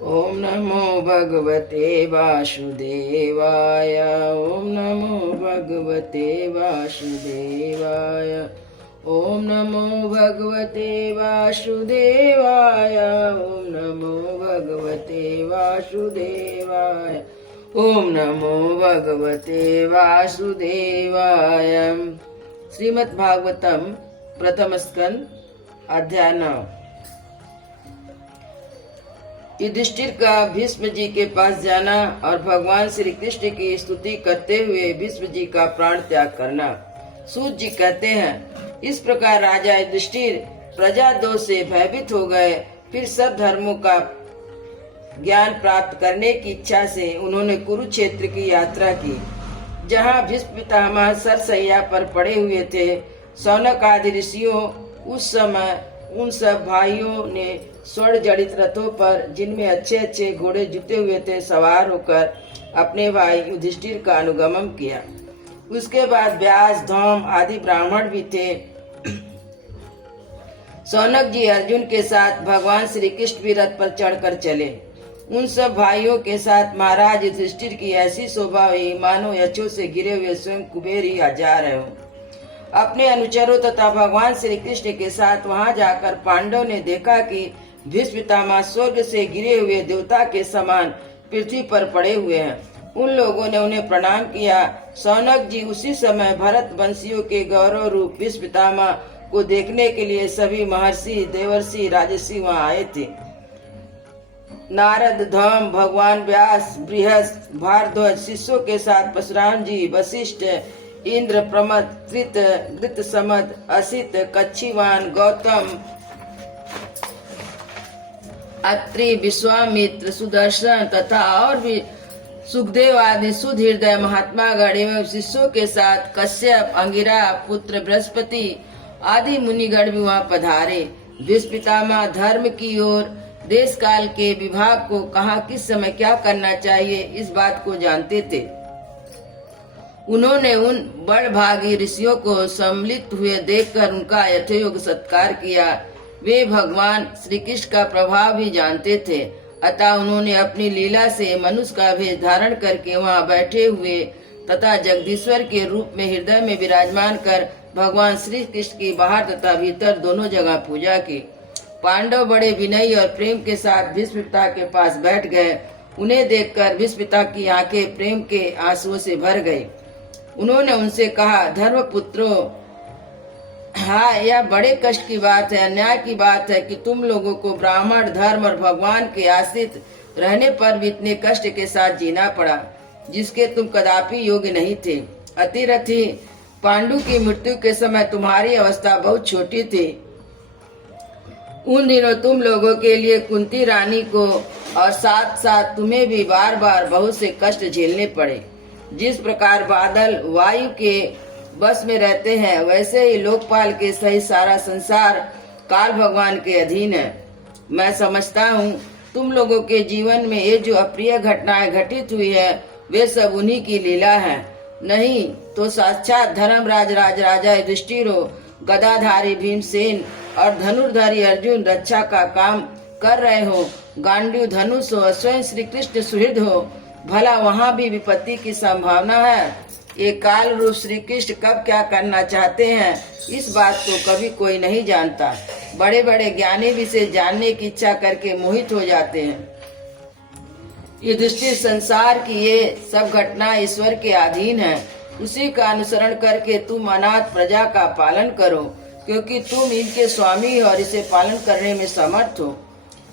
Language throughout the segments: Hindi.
ओम नमो भगवते वासुदेवाय। ओम नमो भगवते वासुदेवाय। ओम नमो भगवते वासुदेवाय। ओम नमो भगवते वासुदेवाय। ओम नमो भगवते वासुदेवाय। श्रीमद् भागवतम प्रथम स्कंद अध्याय 9। युधिष्ठिर का भीष्म जी के पास जाना और भगवान श्री कृष्ण की स्तुति करते हुए भीष्म जी का प्राण त्याग करना। सूत जी कहते हैं, इस प्रकार राजा युधिष्ठिर प्रजा दोष से भयभीत हो गए। फिर सब धर्मों का ज्ञान प्राप्त करने की इच्छा से उन्होंने कुरुक्षेत्र की यात्रा की, जहाँ भीष्म पितामह सरसैया पर पड़े हुए थे। शौनक आदि ऋषियों उस समय उन सब भाइयों ने स्वर्ण जड़ित रथों पर, जिनमें अच्छे अच्छे घोड़े जुते हुए थे, सवार होकर अपने भाई युधिष्ठिर का अनुगमन किया। उसके बाद व्यास, धौम आदि ब्राह्मण भी थे। शौनक जी अर्जुन के साथ भगवान श्री कृष्ण भी रथ पर चढ़कर चले। उन सब भाइयों के साथ महाराज युधिष्ठिर की ऐसी शोभा हुई मानो यक्षों से गिरे हुए स्वयं कुबेर ही जा रहे हों। अपने अनुचरों तथा भगवान श्री कृष्ण के साथ वहां जाकर पांडव ने देखा कि भीष्म पितामह स्वर्ग से गिरे हुए देवता के समान पृथ्वी पर पड़े हुए हैं। उन लोगों ने उन्हें प्रणाम किया। शौनक जी उसी समय भरत वंशियों के गौरव रूप भीष्म पितामह को देखने के लिए सभी महर्षि, देवर्षि, राजर्षि वहां आए थे। नारद, धौम, भगवान व्यास, बृहस्पति, भारद्वाज शिष्यों के साथ परशुराम जी, वशिष्ठ, इंद्र, प्रमद, कृत, घृतसमद, असित, कच्छिवान, गौतम, अत्रि, विश्वामित्र, सुदर्शन तथा और भी सुखदेव आदि शुद्ध हृदय महात्मा गण एवं शिष्यों के साथ कश्यप, अंगिरा पुत्र बृहस्पति आदि मुनिगण भी वहाँ पधारे। भीष्म पितामह धर्म की ओर देश काल के विभाग को कहाँ किस समय क्या करना चाहिए इस बात को जानते थे। उन्होंने उन बड़भागी ऋषियों को सम्मिलित हुए देखकर उनका यथोयोग सत्कार किया। वे भगवान श्री कृष्ण का प्रभाव भी जानते थे, अतः उन्होंने अपनी लीला से मनुष्य का भेष धारण करके वहां बैठे हुए तथा जगदीश्वर के रूप में हृदय में विराजमान कर भगवान श्री कृष्ण की बाहर तथा भीतर दोनों जगह पूजा की। पांडव बड़े विनयी और प्रेम के साथ भीष्म पिता के पास बैठ गए। उन्हें देखकर भीष्म पिता की आंखें प्रेम के आंसुओं से भर गई। उन्होंने उनसे कहा, धर्म पुत्रों, हाँ, यह बड़े कष्ट की बात है, अन्याय की बात है कि तुम लोगों को ब्राह्मण धर्म और भगवान के आश्रित रहने पर भी इतने कष्ट के साथ जीना पड़ा, जिसके तुम कदापि योग्य नहीं थे। अतिरथी पांडु की मृत्यु के समय तुम्हारी अवस्था बहुत छोटी थी। उन दिनों तुम लोगों के लिए कुंती रानी को और साथ साथ तुम्हें भी बार बार बहुत से कष्ट झेलने पड़े। जिस प्रकार बादल वायु के बस में रहते हैं, वैसे ही लोकपाल के सही सारा संसार काल भगवान के अधीन है। मैं समझता हूँ तुम लोगों के जीवन में ये जो अप्रिय घटनाएं घटित हुई है, वे सब उन्हीं की लीला है। नहीं तो साक्षात धर्मराज राजा युधिष्ठिर हो, गदाधारी भीमसेन और धनुर्धारी अर्जुन रक्षा का काम कर रहे हो, गांडीव धनुष हो, स्वयं श्री कृष्ण सुहृद हो, भला वहाँ भी विपत्ति की संभावना है। ये काल रूप श्री कृष्ण कब क्या करना चाहते हैं, इस बात को कभी कोई नहीं जानता। बड़े बड़े ज्ञानी भी इसे जानने की इच्छा करके मोहित हो जाते हैं। युधिष्ठिर, संसार की ये सब घटना ईश्वर के अधीन है। उसी का अनुसरण करके तुम अनाथ प्रजा का पालन करो, क्योंकि तुम इनके स्वामी और इसे पालन करने में समर्थ हो।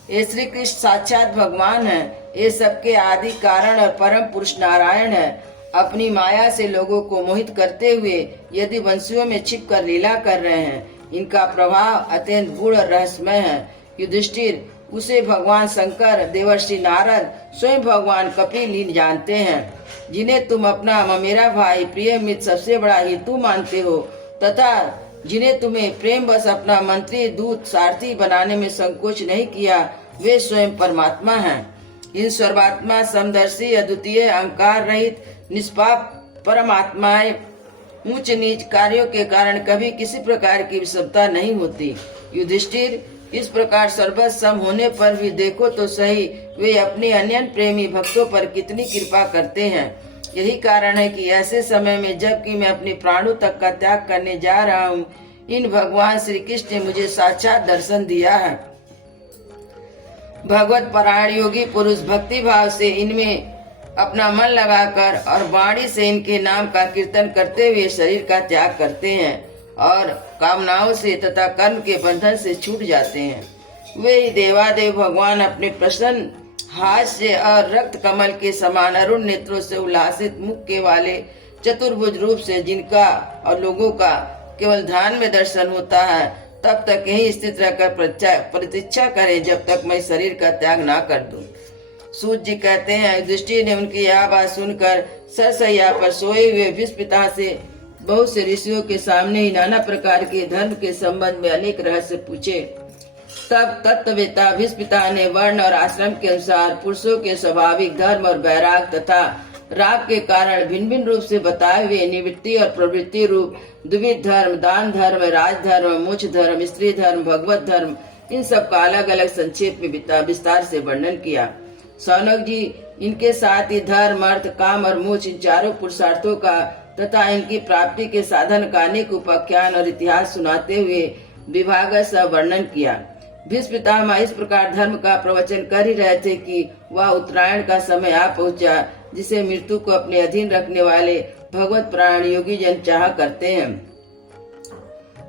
ये श्री कृष्ण साक्षात भगवान है। ये सबके आदि कारण और परम पुरुष नारायण है। अपनी माया से लोगों को मोहित करते हुए यदि वंशियों में छिप कर लीला कर रहे हैं। इनका प्रभाव अत्यंत गूढ़ और रहस्यमय है। युधिष्ठिर, उसे भगवान शंकर, देवर्षि नारद, स्वयं भगवान कपिल जानते हैं, जिन्हें तुम अपना ममेरा भाई, प्रिय मित्र, सबसे बड़ा हितु मानते हो, तथा जिन्हें तुम्हें प्रेम बस अपना मंत्री, दूत, सारथी बनाने में संकोच नहीं किया, वे स्वयं परमात्मा हैं। इन सर्वात्मा, समदर्शी, अद्वितीय, अहंकार रहित, निष्पाप परमात्माएं ऊंच नीच कार्यों के कारण कभी किसी प्रकार की विषमता नहीं होती। युधिष्ठिर, इस प्रकार सर्वसम होने पर भी देखो तो सही वे अपने अन्य प्रेमी भक्तों पर कितनी कृपा करते हैं। यही कारण है कि ऐसे समय में जबकि मैं अपने प्राणों तक का त्याग करने जा रहा हूँ, इन भगवान श्री कृष्ण ने मुझे साक्षात दर्शन दिया है। भगवत परायण योगी पुरुष भक्ति भाव से इनमें अपना मन लगाकर और वाणी से इनके नाम का कीर्तन करते हुए शरीर का त्याग करते हैं और कामनाओं से तथा कर्म के बंधन से छूट जाते हैं। वे ही देवादेव भगवान अपने प्रसन्न हास्य और रक्त कमल के समान अरुण नेत्रों से उल्लासित मुख के वाले चतुर्भुज रूप से जिनका और लोगों का केवल ध्यान में दर्शन होता है, तब तक यही स्थित रहकर प्रतीक्षा करें जब तक मैं शरीर का त्याग ना कर दूं। सूत जी कहते हैं, युधिष्ठिर ने उनकी यह बात सुनकर सरसैया पर सोए हुए भीष्म पिता से बहुत से ऋषियों के सामने ही नाना प्रकार के धर्म के संबंध में अनेक रहस्य पूछे। तब तत्ववेता भीष्म पिता ने वर्ण और आश्रम के अनुसार पुरुषों के स्वाभाविक धर्म और वैराग तथा राग के कारण भिन्न भिन्न रूप से बताए हुए निवृत्ति और प्रवृत्ति रूप द्विविध धर्म, दान धर्म, राजधर्म, मोक्ष धर्म, स्त्री धर्म, भगवत धर्म, इन सब का अलग अलग संक्षेप में विस्तार से वर्णन किया। सौनक जी इनके साथ ही धर्म, अर्थ, काम और मोक्ष इन चारों पुरुषार्थों का तथा इनकी प्राप्ति के साधन का अनेक उपाख्यान और इतिहास सुनाते हुए विभाग सा वर्णन किया। भीष्म पितामह इस प्रकार धर्म का प्रवचन कर ही रहे थे कि वह उत्तरायण का समय आ पहुंचा, जिसे मृत्यु को अपने अधीन रखने वाले भगवत प्राण योगी जन चाह करते हैं।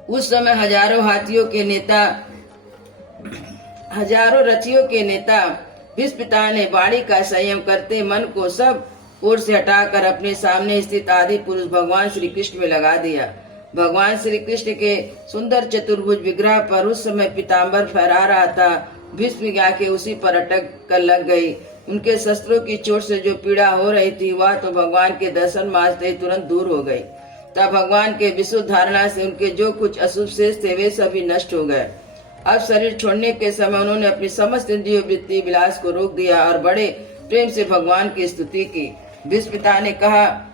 उस समय हजारों रथियों के नेता भीष्म पिता ने वाणी का संयम करते मन को सब ओर से हटाकर अपने सामने स्थित आदि पुरुष भगवान श्री कृष्ण में लगा दिया। भगवान श्री कृष्ण के सुंदर चतुर्भुज विग्रह पर उस समय पीताम्बर फहरा रहा था। भीष्म की आंखें उसी पर अटक कर लग गई। उनके शस्त्रों की चोट से जो पीड़ा हो रही थी वह तो भगवान के दर्शन मात्र ही तुरंत दूर हो गई। तब भगवान के विशुद्ध धारणा से उनके जो कुछ अशुभ शेष थे वे सभी नष्ट हो गए। अब शरीर छोड़ने के समय उन्होंने अपनी समस्त इंद्रिय वृत्ति विलास को रोक दिया और बड़े प्रेम से भगवान की स्तुति की। भीष्म पिता ने कहा,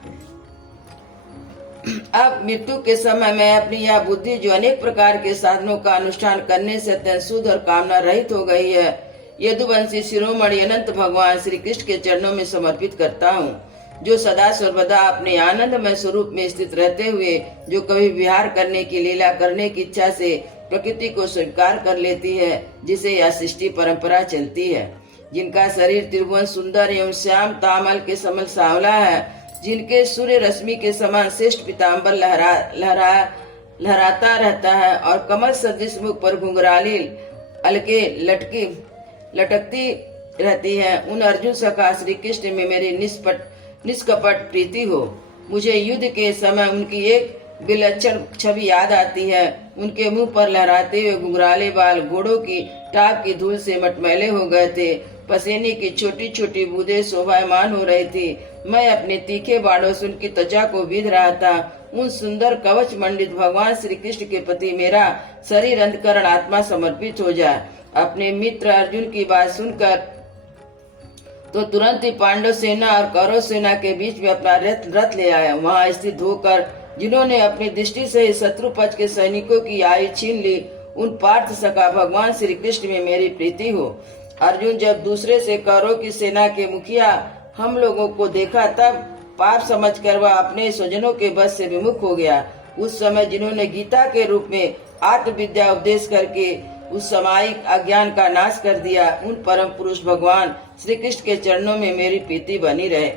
अब मृत्यु के समय मैं अपनी यह बुद्धि जो अनेक प्रकार के साधनों का अनुष्ठान करने से अत्यंत शुद्ध और कामना रहित हो गई है, यदुवंशी शिरोमणि अनंत भगवान श्री कृष्ण के चरणों में समर्पित करता हूँ, जो सदा सर्वदा अपने आनंदमय स्वरूप में स्थित रहते हुए जो कभी विहार करने की लीला करने की इच्छा से प्रकृति को स्वीकार कर लेती है, जिसे यह सृष्टि परंपरा चलती है, जिनका शरीर त्रिभुवन सुंदर एवं श्याम तामल के समल सांवला है, जिनके सूर्य रश्मि के समान श्रेष्ठ पीताम्बर लहराता रहता है और कमल सदृश मुख पर घुंघराली अलके लटकती रहती है, उन अर्जुन सखा श्री कृष्ण में मेरी निष्कपट प्रीति हो। मुझे युद्ध के समय उनकी एक विलक्षण छवि याद आती है। उनके मुंह पर लहराते हुए घुंघराले बाल घोड़ों की टाप की धूल से मटमैले हो गए थे। पसीने की छोटी छोटी बूंदें शोभायमान हो रही थी। मैं अपने तीखे बाणों से उनकी त्वचा को बीध रहा था। उन सुंदर कवच मंडित भगवान श्री कृष्ण के प्रति मेरा शरीर अंतकरण आत्मा समर्पित हो जाए। अपने मित्र अर्जुन की बात सुनकर तो तुरंत ही पांडव सेना और कौरव सेना के बीच में अपना रथ ले आया। वहां स्थित होकर जिन्होंने अपनी दृष्टि से शत्रु पक्ष के सैनिकों की आयु छीन ली, उन पार्थ सखा भगवान श्री कृष्ण में मेरी प्रीति हो। अर्जुन जब दूसरे से कौरव की सेना के मुखिया हम लोगों को देखा, तब पाप समझकर वह अपने स्वजनों के बस से विमुख हो गया। उस समय जिन्होंने गीता के रूप में आत्मविद्या उपदेश करके उस सामायिक अज्ञान का नाश कर दिया, उन परम पुरुष भगवान श्री कृष्ण के चरणों में मेरी प्रीति बनी रहे।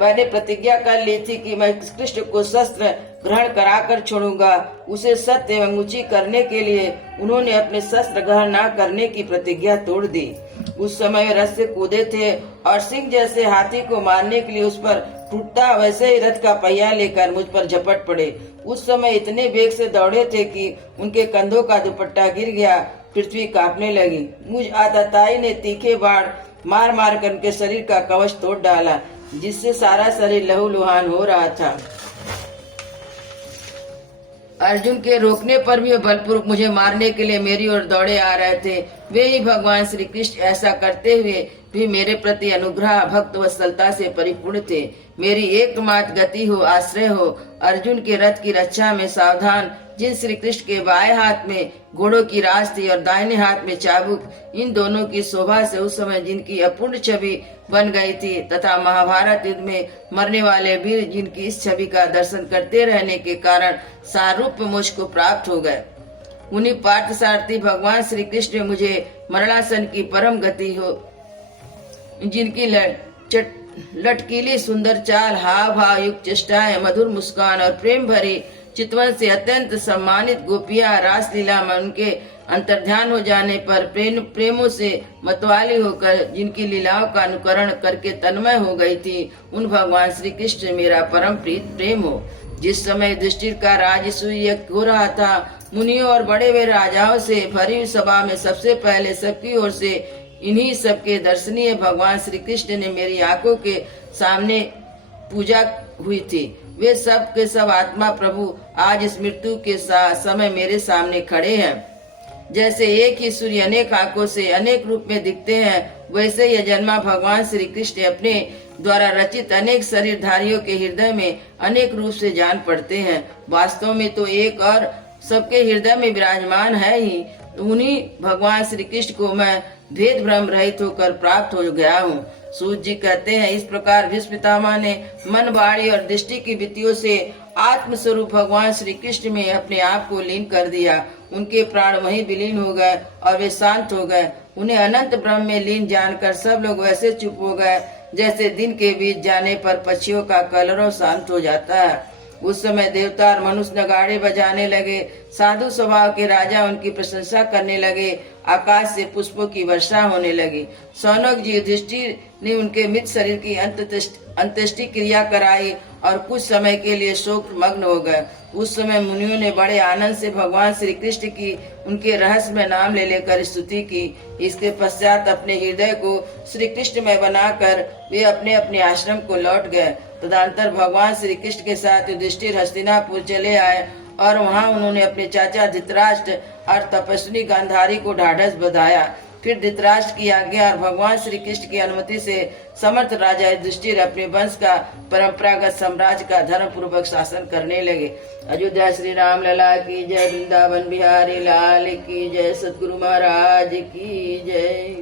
मैंने प्रतिज्ञा कर ली थी कि मैं कृष्ण को शस्त्र ग्रहण कराकर छोड़ूंगा। उसे सत्य एवं ऊंची करने के लिए उन्होंने अपने शस्त्र ग्रहण न करने की प्रतिज्ञा तोड़ दी। उस समय रथ से कूदे थे और सिंह जैसे हाथी को मारने के लिए उस पर टूटता वैसे ही रथ का पहिया लेकर मुझ पर झपट पड़े। उस समय इतने वेग से दौड़े थे कि उनके कंधों का दुपट्टा गिर गया, पृथ्वी कांपने लगी। मुझ आतताई ने तीखे बाण मार मार कर उनके शरीर का कवच तोड़ डाला, जिससे सारा शरीर लहूलुहान हो रहा था। अर्जुन के रोकने पर भी वे बलपूर्वक मुझे मारने के लिए मेरी ओर दौड़े आ रहे थे। वे ही भगवान श्री कृष्ण ऐसा करते हुए भी मेरे प्रति अनुग्रह भक्त वत्सलता से परिपूर्ण थे। मेरी एकमात्र गति हो, आश्रय हो। अर्जुन के रथ की रक्षा में सावधान जिन श्री कृष्ण के बाएं हाथ में घोड़ों की रास थी और दाहिने हाथ में चाबुक, इन दोनों की शोभा से उस समय जिनकी अपूर्ण छवि बन गई थी, तथा महाभारत युद्ध में मरने वाले वीर जिनकी इस छवि का दर्शन करते रहने के कारण सारूप्य मुझको प्राप्त हो गए, उन्हीं पार्थसारथी भगवान श्री कृष्ण ने मुझे मरणासन की परम गति हो, जिनकी लटकीली सुंदर चाल, हाव भाव युक्त चेष्टाएं, मधुर मुस्कान और प्रेम भरी चितवन से अत्यंत सम्मानित गोपियां रासलीला में उनके अंतर्ध्यान हो जाने पर प्रेमों से मतवाली होकर जिनकी लीलाओं का अनुकरण करके तन्मय हो गई थी, उन भगवान श्री कृष्ण मेरा परम प्रीत प्रेम हो। जिस समय युधिष्ठिर का राजसूय हो रहा था, मुनियों और बड़े बड़े राजाओं से भरी सभा में सबसे पहले सबकी ओर से इन्हीं सबके दर्शनीय भगवान श्री कृष्ण ने मेरी आंखों के सामने पूजा हुई थी। वे सब के सब आत्मा प्रभु आज इस मृत्यु के समय मेरे सामने खड़े हैं। जैसे एक ही सूर्य अनेक आंखों से अनेक रूप में दिखते हैं, वैसे यह जन्मा भगवान श्री कृष्ण अपने द्वारा रचित अनेक शरीरधारियों के हृदय में अनेक रूप से जान पड़ते हैं। वास्तव में तो एक और सबके हृदय में विराजमान है ही। उन्हीं भगवान श्री कृष्ण को मैं भेद भ्रम रहित होकर प्राप्त हो गया हूँ। सूत जी कहते हैं, इस प्रकार भीष्म पितामह ने मन, वाणी और दृष्टि की वृत्तियों से आत्मस्वरूप भगवान श्री कृष्ण में अपने आप को लीन कर दिया। उनके प्राण वहीं विलीन हो गए और वे शांत हो गए। उन्हें अनंत ब्रह्म में लीन जानकर सब लोग वैसे चुप हो गए जैसे दिन के बीत जाने पर पक्षियों का कलरव शांत हो जाता है। उस समय देवता और मनुष्य नगाड़े बजाने लगे। साधु स्वभाव के राजा उनकी प्रशंसा करने लगे। आकाश से पुष्पों की वर्षा होने लगी। सौनक जी युधिष्ठिर ने उनके मृत शरीर की अंत्येष्टि क्रिया कराई और कुछ समय के लिए शोक मग्न हो गए। उस समय मुनियों ने बड़े आनंद से भगवान श्री कृष्ण की उनके रहस्य में नाम ले लेकर स्तुति की। इसके पश्चात अपने हृदय को श्री कृष्ण में बनाकर वे अपने अपने आश्रम को लौट गए। तदंतर भगवान श्री कृष्ण के साथ युधिष्ठिर हस्तिनापुर चले आए और वहां उन्होंने अपने चाचा धृतराष्ट्र और तपस्वी गांधारी को ढाढ़स बधाया। फिर धृतराष्ट्र की आज्ञा और भगवान श्री कृष्ण की अनुमति से समर्थ राजा युधिष्ठिर अपने वंश का परंपरागत साम्राज्य का धर्म पूर्वक शासन करने लगे। अयोध्या श्री राम लला की जय, वृंदावन बिहारी लाल की जय, सतगुरु महाराज की जय।